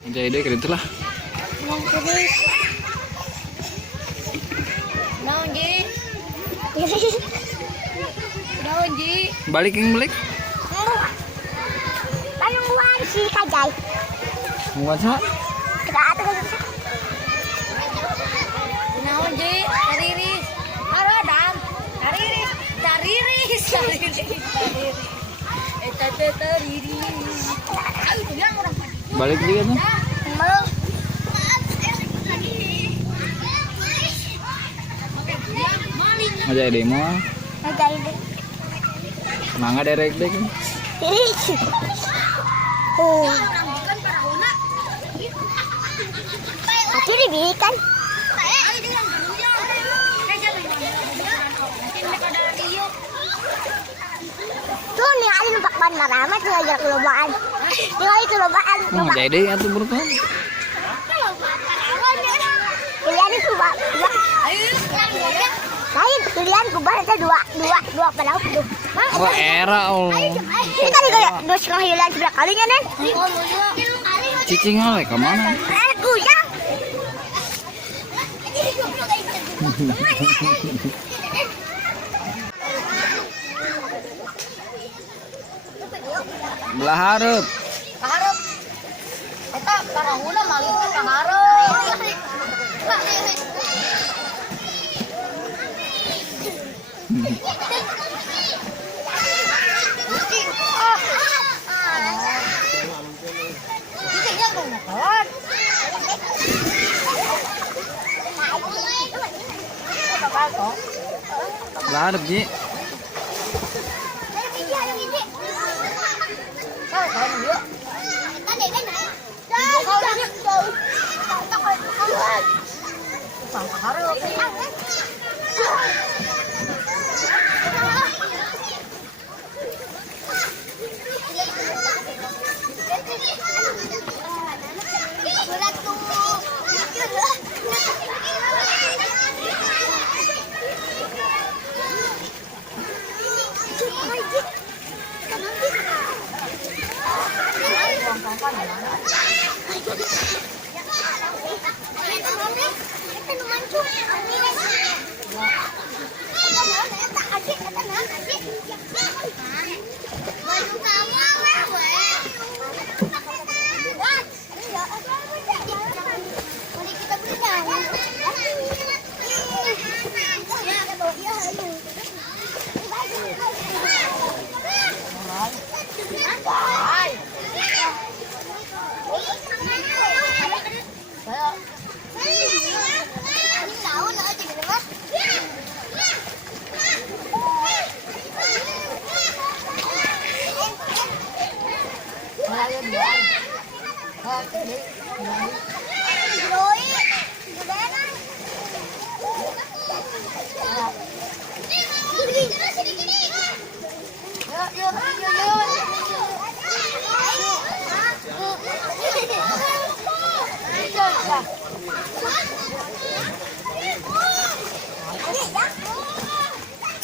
Jadi gitu lah. Balikin balik. Anong buwan si Kajay? Bukan sa? Kata Naon Ji? Tariris. Aradam. Tariris. Tariris. Eta tariris. Ay, bilang orang. Balik juga tuh. Mau Aja demo. Kajay deh. Mangga derek deh kan. Aki dibikin. Tuh nih ada numpak ban marama tuh ngajak lobaan. Tinggal itu lobaan. Jadi atuh berapa? Pilihan itu pak. Lain pilihan kubah ada dua pelaut tuh. Wah era Allah. Ini tadi kayak dua setengah hilang sebelah kalinya nen. Cicing oleh kemana? Kuyang. Belah hareup. Kaharep. Eta karahuna malihna kaharep. Belah hareup Ji.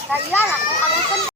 Kaya lah,